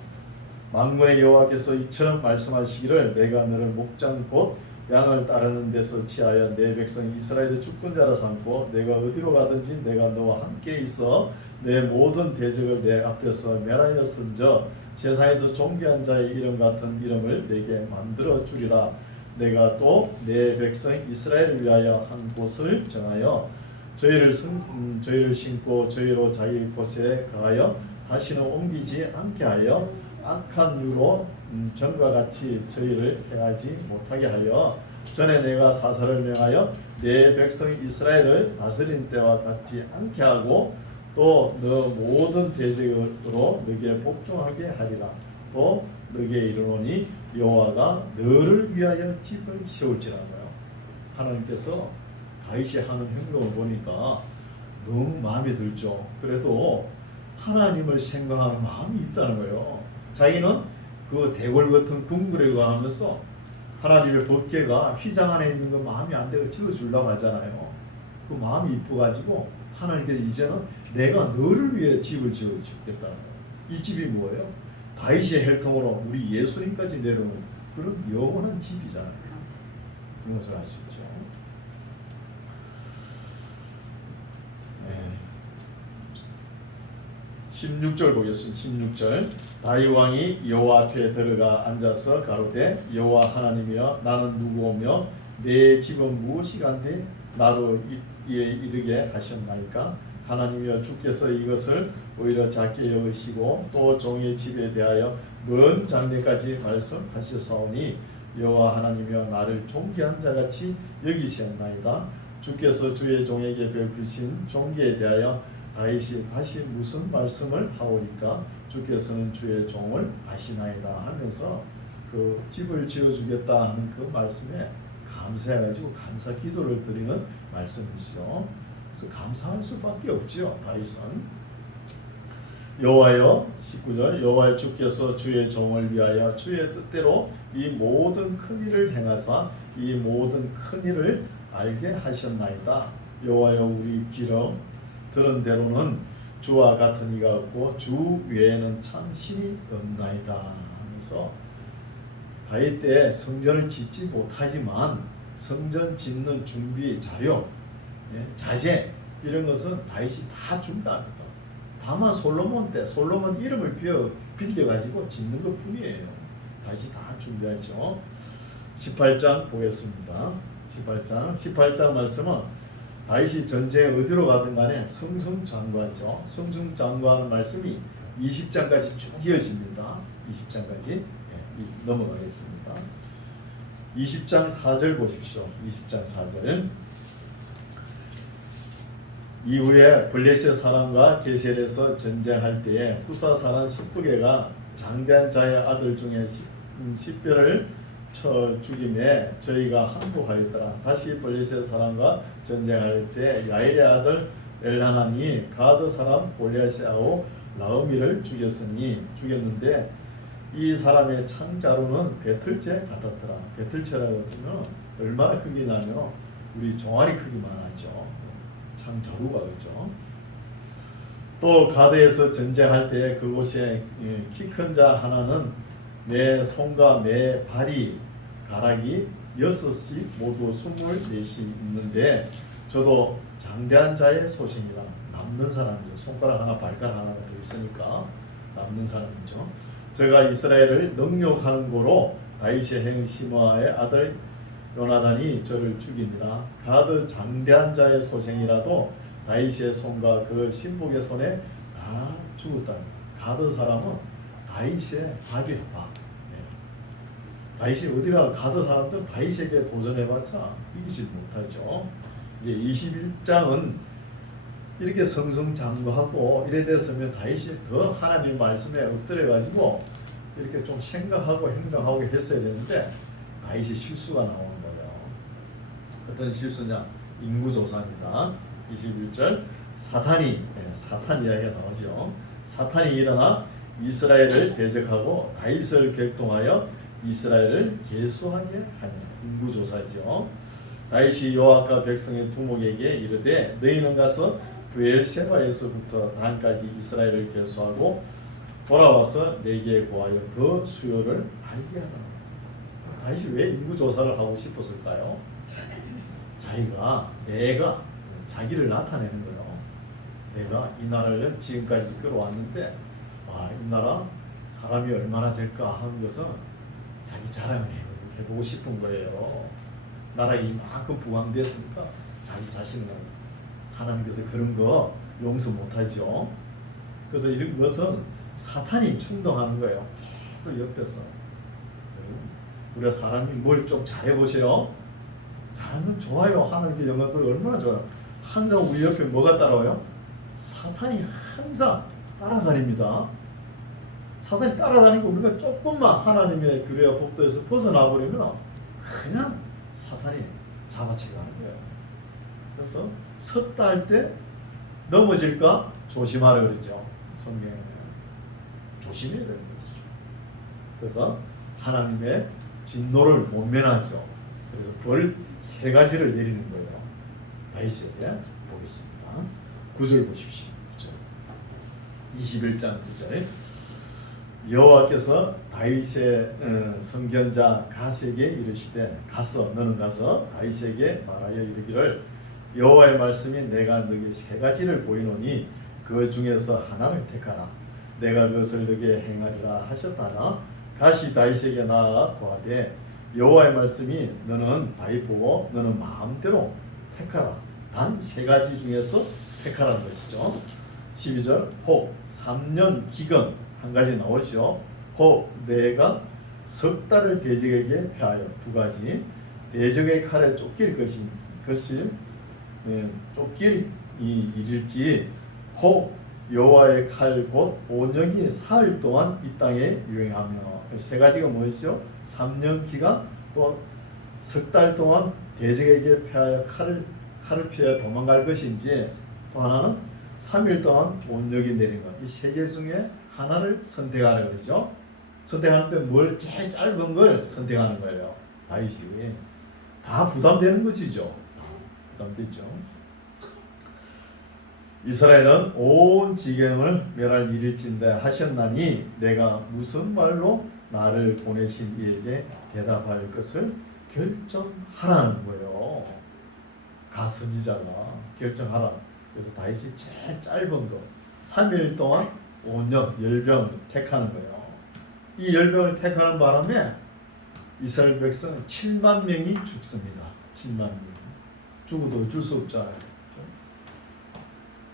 만군의 여호와께서 이처럼 말씀하시기를 내가 너를 목장 곧 양을 따르는 데서 취하여 내 백성 이스라엘의 주권자라 삼고 내가 어디로 가든지 내가 너와 함께 있어 내 모든 대적을 내 앞에서 멸하였은저 세상에서 존귀한 자의 이름 같은 이름을 내게 만들어 주리라. 내가 또 내 백성 이스라엘을 위하여 한 곳을 정하여 저희를 신고 저희로 자기 곳에 거하여 다시는 옮기지 않게 하여 악한 유로 전과 같이 저희를 행하지 못하게 하여 전에 내가 사사를 명하여 내 백성 이스라엘을 다스린 때와 같지 않게 하고 또 너 모든 대적으로 너게 복종하게 하리라. 또 너게 이르노니 여호와가 너를 위하여 집을 세울지라고요. 하나님께서 다윗이 하는 행동을 보니까 너무 마음에 들죠. 그래도 하나님을 생각하는 마음이 있다는 거예요. 자기는 그 대궐 같은 궁궐에 가면서 하나님의 법궤가 휘장 안에 있는 거 마음이 안 되고 지어주려고 하잖아요. 그 마음이 이뻐가지고 하나님께서 이제는 내가 너를 위해 집을 지어주겠다는 거예요. 이 집이 뭐예요? 다윗의 혈통으로 우리 예수님까지 내려오는 그런 영원한 집이잖아요. 그런 것을 알 수 있죠. 16절 보겠습니다. 16절 다윗 왕이 여호와 앞에 들어가 앉아서 가로되 여호와 하나님이여 나는 누구오며 내 집은 무엇이간데 나로 이에 이르게 하셨나이까. 하나님이여 주께서 이것을 오히려 작게 여기시고 또 종의 집에 대하여 먼 장래까지 말씀하셨사오니 여호와 하나님이여 나를 존귀한 자같이 여기셨나이다. 주께서 주의 종에게 베푸신 존귀에 대하여 다윗이 다시 무슨 말씀을 하오리까. 주께서는 주의 종을 아시나이다 하면서 그 집을 지어주겠다 하는 그 말씀에 감사해가지고 감사 기도를 드리는 말씀이죠. 그래서 감사할 수밖에 없지요. 다윗은 여호와여 19절 여호와여 주께서 주의 종을 위하여 주의 뜻대로 이 모든 큰 일을 행하사 이 모든 큰 일을 알게 하셨나이다. 여호와여 우리 귀로 들은 대로는 주와 같은 이가 없고 주 외에는 참 신이 없나이다 하면서 다윗 때 성전을 짓지 못하지만 성전 짓는 준비 자료, 자재 이런 것은 다윗이 다 준비합니다. 다만 솔로몬 때 솔로몬 이름을 빌려가지고 짓는 것 뿐이에요. 다윗이 다 준비했죠. 18장 보겠습니다. 18장 말씀은 다윗이 전쟁에 어디로 가든 간에 승승장구하죠. 승승장구하는 말씀이 20장까지 쭉 이어집니다. 20장까지 넘어가겠습니다. 20장 4절 보십시오. 20장 4절 이후에 블레셋 사람과 게셀에서 전쟁할 때에 후사 사람 십부개가 장대한 자의 아들 중에 십별을 쳐 죽임에 저희가 항복하였더라. 다시 블레셋 사람과 전쟁할 때 야일의 아들 엘하난이 가드 사람 골리앗의 아우 라흐미를 죽였는데 이 사람의 창자루는 배틀채 같았더라. 배틀채라고 하면 얼마나 크기냐면 우리 종아리 크기만 하죠. 창자루가 그죠. 또 가드에서 전쟁할 때 그곳에 키 큰 자 하나는 내 손과 내 발이 가락이 6씩 모두 24씩 있는데 저도 장대한 자의 소생이라 남는 사람이죠. 손가락 하나 발가락 하나가 더 있으니까 남는 사람이죠. 제가 이스라엘을 능욕하는 고로 다윗의 형 시므아의 아들 요나단이 저를 죽이니라. 가드 장대한 자의 소생이라도 다윗의 손과 그 신복의 손에 다 죽었다는 거예요. 가드 사람은 다윗의 밥이에요. 밥. 다윗이 어디가 가드 사람들 다윗에게 도전해봤자 이기지 못하죠. 이제 21장은 이렇게 성성장구하고 이래 됐으면 다윗이 더 하나님 말씀에 엎드려 가지고 이렇게 좀 생각하고 행동하고 했어야 되는데 다윗이 실수가 나오는 거예요. 어떤 실수냐? 인구조사입니다. 21절 사탄 이야기가 나오죠. 사탄이 일어나 이스라엘을 대적하고 다윗을 격동하여 이스라엘을 계수하게 하니라. 인구조사죠. 다윗이 요압과 백성의 두목에게 이르되 너희는 가서 브엘세바에서부터 단까지 이스라엘을 계수하고 돌아와서 내게 고하여 그 수요를 알게 하라. 다윗이 왜 인구조사를 하고 싶었을까요? 내가 자기를 나타내는 거예요. 내가 이 나라를 지금까지 이끌어왔는데 이 나라 사람이 얼마나 될까 하는 것은 자기 자랑을 해보고 싶은 거예요. 나라가 이만큼 부강됐으니까 자기 자신을 하나님께서 그런 거 용서 못하죠. 그래서 이런 것은 사탄이 충동하는 거예요. 계속 옆에서. 우리가 사람이 뭘 좀 잘해보세요. 잘하는 건 좋아요. 하나님께 영광도 얼마나 좋아요. 항상 우리 옆에 뭐가 따라와요? 사탄이 항상 따라다닙니다. 사탄이 따라다니고 우리가 조금만 하나님의 규례와 법도에서 벗어나 버리면 그냥 사탄이 잡아채가는 거예요. 그래서 섰다 할 때 넘어질까 조심하라 그러죠. 성경에 조심해야 되는 거죠. 그래서 하나님의 진노를 못 면하죠. 그래서 벌 3가지를 내리는 거예요. 다윗에게 보겠습니다. 9절 보십시오. 9절. 21장 9절. 여호와께서 다윗의 선견자 갓에게 이르시되 너는 가서 다윗에게 말하여 이르기를 여호와의 말씀이 내가 너에게 3가지를 보이노니 그 중에서 하나를 택하라. 내가 그것을 너에게 행하리라 하셨다라. 갓이 다윗에게 나아가 고하되 여호와의 말씀이 너는 다윗 보고 너는 마음대로 택하라. 단 3가지 중에서 택하라는 것이죠. 12절 혹 3년 기근 한 가지 나오죠. 혹 내가 석 달을 대적에게 패하여 2가지 대적의 칼에 쫓길 것이 쫓길 잊을지 혹 여호와의 칼 곧 온영이 사흘 동안 이 땅에 유행하며 3가지가 뭐죠? 3년 기간 또 석 달 동안 대적에게 패하여 칼을 피해 도망갈 것인지 또 하나는 3일 동안 온역이 내린 것. 이 3개 중에 하나를 선택하라 그러죠. 선택하는데 뭘 제일 짧은 걸 선택하는 거예요. 다윗이 다 부담되는 것이죠. 부담되죠. 이스라엘은 온 지경을 멸할 일일진데 하셨나니 내가 무슨 말로 나를 보내신 이에게 대답할 것을 결정하라는 거예요. 선지자가 결정하라. 그래서 다윗이 제일 짧은 거 3일 동안 온역 열병을 택하는 거예요. 이 열병을 택하는 바람에 이스라엘 백성은 7만 명이 죽습니다. 7만 명. 죽어도 어쩔 수 없잖아요.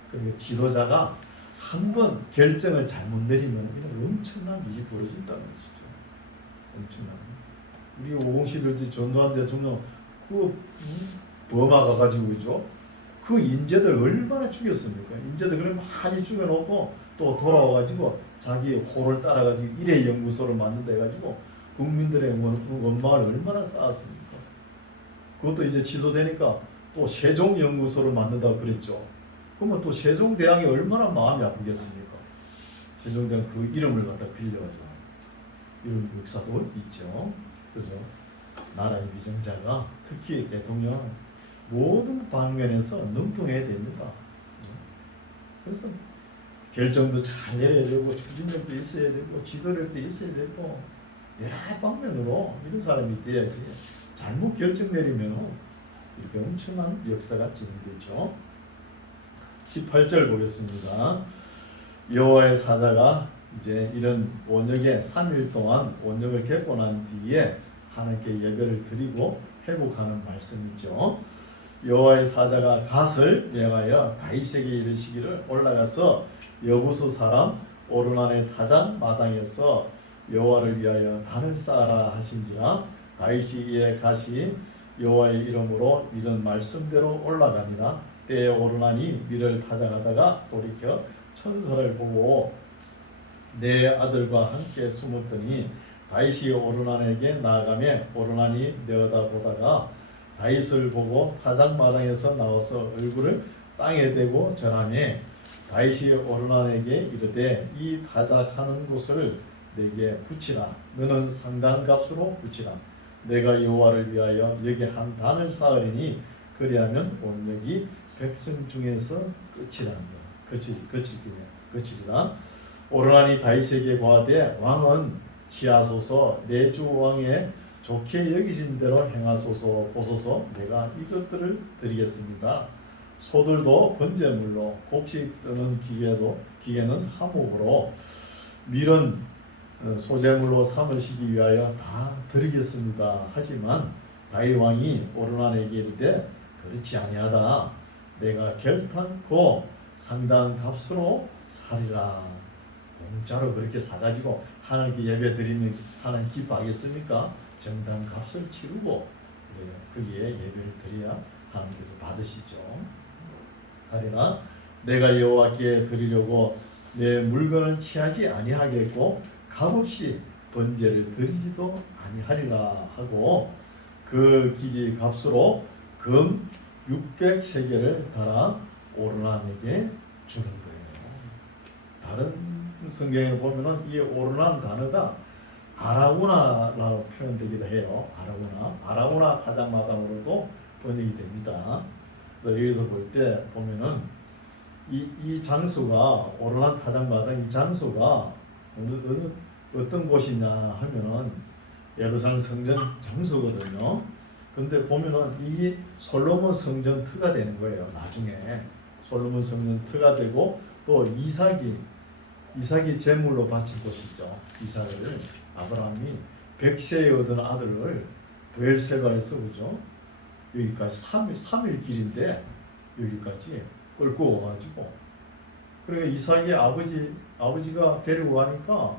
그러니까 지도자가 한번 결정을 잘못 내리면 엄청난 일이 벌어진다는 것이죠. 엄청난. 우리 오공시들지 전두환 대통령 버마 가가지고 있죠. 그 인재들 얼마나 죽였습니까? 인재들 그래 많이 죽여놓고 또 돌아와가지고 자기 호를 따라가지고 일회 연구소를 만든다 해가지고 국민들의 원망을 얼마나 쌓았습니까? 그것도 이제 취소되니까 또 세종연구소를 만든다고 그랬죠. 그러면 또 세종대왕이 얼마나 마음이 아프겠습니까? 세종대왕 그 이름을 갖다 빌려가지고 이런 역사도 있죠. 그래서 나라의 위정자가 특히 대통령 모든 방면에서 능통해야 됩니다. 그래서 결정도 잘 내려야 되고 추진력도 있어야 되고 지도력도 있어야 되고 여러 방면으로 이런 사람이 돼야지 잘못 결정 내리면 이렇게 엄청난 역사가 진행되죠. 18절 보겠습니다. 여호와의 사자가 이제 이런 원역에 3일 동안 원역을 겪고 난 뒤에 하나님께 예배를 드리고 회복하는 말씀이죠. 여호와의 사자가 갓을 명하여 다윗에게 이르시기를 올라가서 여부수 사람 오르난의 타작 마당에서 여호와를 위하여 단을 쌓아라 하신지라. 다윗이 이에 갓이 여호와의 이름으로 이런 말씀대로 올라가니라. 때에 오르난이 밀을 타작하다가 돌이켜 천사를 보고 내 아들과 함께 숨었더니 다윗이 오르난에게 나아가며 오르난이 내어다보다가 다윗을 보고 타작마당에서 나와서 얼굴을 땅에 대고 절하며 다윗이 오르난에게 이르되 이 타작하는 곳을 내게 붙이라. 너는 상당값으로 붙이라. 내가 여호와를 위하여 여기 한 단을 쌓으리니 그리하면 원역이 백성 중에서 끝이리라. 오르난이 다윗에게 고하되 왕은 취하소서 내 주 왕의 좋게 여기신 대로 행하소서. 보소서 내가 이것들을 드리겠습니다. 소들도 번제물로 곡식 뜨는 기계는 화목으로 밀은 소제물로 삼으시기 위하여 다 드리겠습니다. 하지만 다윗 왕이 오르난에게 이르되 그렇지 아니하다. 내가 결탄코 상당한 값으로 사리라. 공짜로 그렇게 사가지고 하나님께 예배 드리면 하나님 기뻐하겠습니까? 정당 값을 치르고 거기에 예배를 드려야 하나님께서 받으시죠. 하리라. 내가 여호와께 드리려고 내 물건을 취하지 아니하겠고 값없이 번제를 드리지도 아니하리라 하고 그 기지 값으로 금 600세겔을 달아 오르난에게 주는 거예요. 다른 성경에 보면은 이 오르난 단어가 아라우나라고 표현되기도 해요. 아라우나 타작마당으로도 번역이 됩니다. 그래서 여기서 볼 때 보면은 이 장소가 오르난 타작마당 이 장소가 어떤 곳이냐 하면은 예루살렘 성전 장소거든요. 근데 보면은 이게 솔로몬 성전 터가 되는 거예요. 나중에 솔로몬 성전 터가 되고 또 이삭이 제물로 바친 곳이죠. 이삭을 아브라함이 100세에 얻은 아들을 브엘세바에서 그죠? 여기까지 3일 길인데 여기까지 끌고 와가지고 그러니까 이삭의 아버지가 데리고 가니까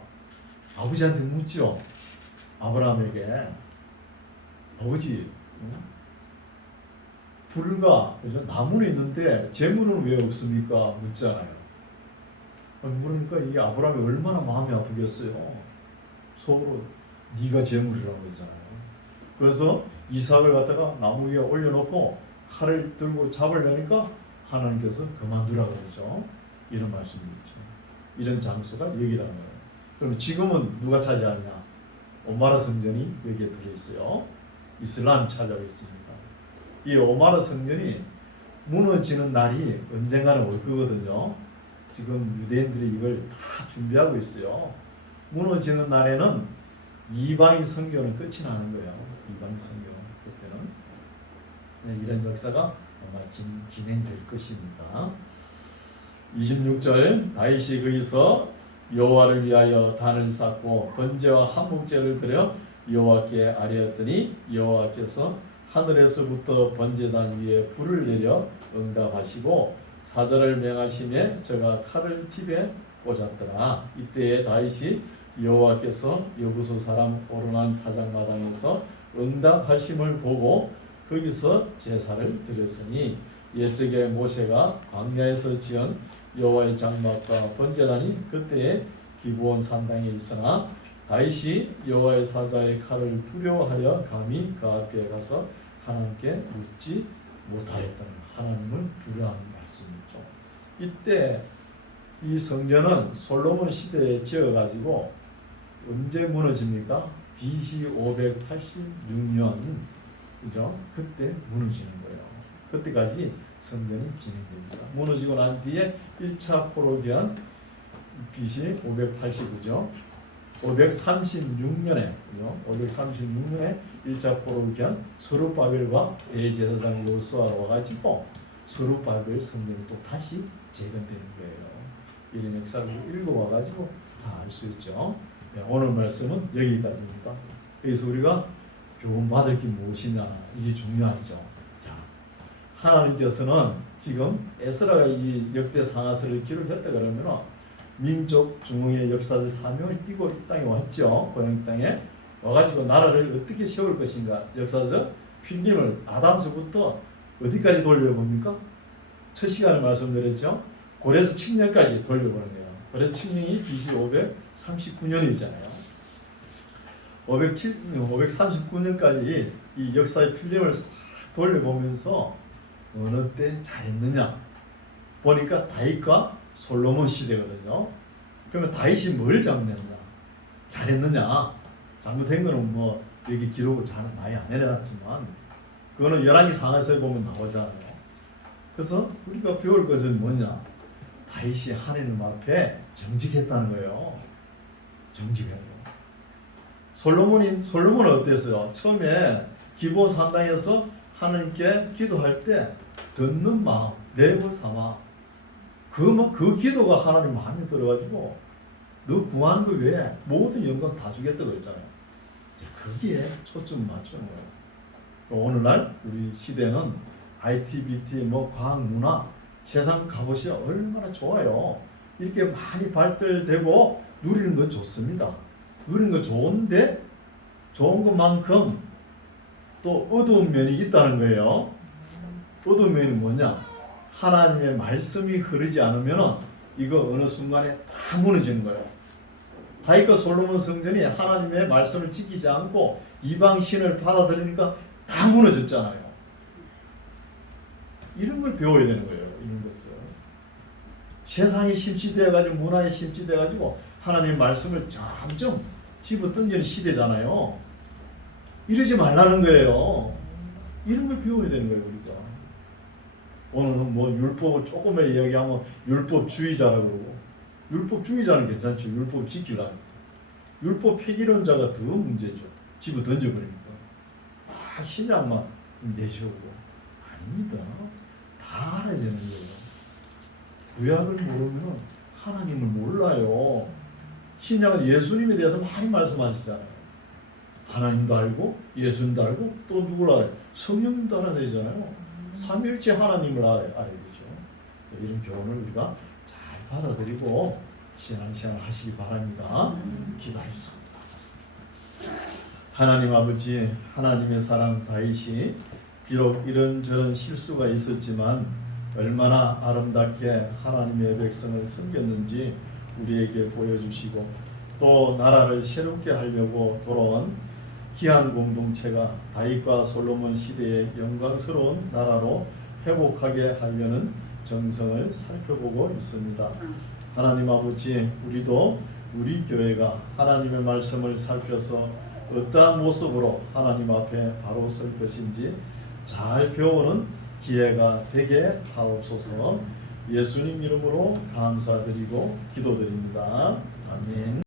아버지한테 묻죠. 아브라함에게 아버지 불과 그죠? 나무는 있는데 제물은 왜 없습니까? 묻잖아요. 그러니까 이 아브라함이 얼마나 마음이 아프겠어요. 속으로 네가 제물이라고 했잖아요. 그래서 이삭을 갖다가 나무 위에 올려놓고 칼을 들고 잡으려니까 하나님께서 그만두라 그러죠. 이런 말씀이죠. 이런 장소가 여기라는 거예요. 그럼 지금은 누가 차지하냐? 오마라 성전이 여기에 들어있어요. 이슬람이 차지하고 있습니다. 이 오마라 성전이 무너지는 날이 언젠가는 올 거거든요. 지금 유대인들이 이걸 다 준비하고 있어요. 무너지는 날에는 이방인 선교는 끝이 나는 거예요. 이방인 선교 그때는 이런 역사가 아마 진행될 것입니다. 26절 다윗이 거기서 여호와를 위하여 단을 쌓고 번제와 한목제를 드려 여호와께 아뢰었더니 여호와께서 하늘에서부터 번제단 위에 불을 내려 응답하시고 사자를 명하시며 저가 칼을 집에 꽂았더라. 이때에 다윗이 여호와께서 여부수 사람 오르난 타작마당에서 응답하심을 보고 거기서 제사를 드렸으니 옛적에 모세가 광야에서 지은 여호와의 장막과 번제단이 그때에 기브온 산당에 있으나 다윗이 여호와의 사자의 칼을 두려워하여 감히 그 앞에 가서 하나님께 묻지 못하였다는 하나님을 두려워하는 말씀이죠. 이때 이 성전은 솔로몬 시대에 지어가지고 언제 무너집니까? BC 586년 그죠? 그때 무너지는 거예요. 그때까지 성전이 진행됩니다. 무너지고 난 뒤에 1차 포로기한 BC 589죠. 536년에 1차 포로기한 스룹바벨과 대제사장 요수아가 와가지고 스룹바벨 성전이 또 다시 재건되는 거예요. 이런 역사를 읽어와가지고 다 알 수 있죠. 네, 오늘 말씀은 여기까지입니다. 그래서 우리가 교훈 받을 게 무엇이냐, 이게 중요하죠. 자, 하나님께서는 지금 에스라가 이 역대 상하서를 기록했다 그러면 민족 중흥의 역사적 사명을 띠고 이 땅에 왔죠. 고향 땅에 와가지고 나라를 어떻게 세울 것인가, 역사적 필름을 아담서부터 어디까지 돌려봅니까? 첫 시간에 말씀드렸죠. 고레스 칙령까지 돌려보는 거예요. 고레스 칙령이 BC 539년이잖아요. 539년까지 이 역사의 필름을 싹 돌려보면서 어느 때 잘했느냐 보니까 다윗과 솔로몬 시대거든요. 그러면 다윗이 뭘 잘못했느냐, 잘했느냐, 잘못된 거는 뭐 여기 기록을 잘 많이 안 해놨지만 그거는 열왕기 상하서에 보면 나오잖아요. 그래서 우리가 배울 것은 뭐냐, 다윗이 하나님 앞에 정직했다는 거예요. 정직해요. 솔로몬은 어땠어요? 처음에 기본 산당에서 하나님께 기도할 때 듣는 마음, 랩을 삼아 그 기도가 하나님 마음에 들어가지고 너 구하는 거 외에 모든 영광 다 주겠다고 그랬잖아요. 거기에 초점 맞추는 거예요. 오늘날 우리 시대는 IT, BT, 과학, 문화, 세상 갑옷이 얼마나 좋아요. 이렇게 많이 발달되고 누리는 거 좋습니다. 누리는 거 좋은데 좋은 것만큼 또 어두운 면이 있다는 거예요. 어두운 면이 뭐냐? 하나님의 말씀이 흐르지 않으면 이거 어느 순간에 다 무너지는 거예요. 다윗과 솔로몬 성전이 하나님의 말씀을 지키지 않고 이방 신을 받아들이니까 다 무너졌잖아요. 이런 걸 배워야 되는 거예요. 이런 것을. 세상에 심취되어가지고 문화에 심취되어가지고 하나님의 말씀을 점점 집어던지는 시대잖아요. 이러지 말라는 거예요. 이런 걸 배워야 되는 거예요. 우리가. 오늘은 율법을 조금만 이야기하면 율법주의자라고 그러고, 율법주의자는 괜찮죠. 율법 지키려고. 율법 폐기론자가 더 문제죠. 집어 던져버리니까. 신약만 내세우고. 아닙니다. 다 알아야 되는 거예요. 구약을 모르면 하나님을 몰라요. 신약은 예수님에 대해서 많이 말씀하시잖아요. 하나님도 알고 예수님도 알고 또 누구를 알아요? 성령님도 알아야 되잖아요. 삼위일체 하나님을 알아야 되죠. 그래서 이런 교훈을 우리가 잘 받아들이고 신앙생활 하시기 바랍니다. 기도하겠습니다. 하나님 아버지, 하나님의 사랑 다윗이 비록 이런저런 실수가 있었지만 얼마나 아름답게 하나님의 백성을 섬겼는지 우리에게 보여주시고 또 나라를 새롭게 하려고 돌아온 귀한 공동체가 다윗과 솔로몬 시대의 영광스러운 나라로 회복하게 하려는 정성을 살펴보고 있습니다. 하나님 아버지, 우리도 우리 교회가 하나님의 말씀을 살펴서 어떠한 모습으로 하나님 앞에 바로 설 것인지 잘 배우는 기회가 되게 하옵소서. 예수님 이름으로 감사드리고 기도드립니다. 아멘.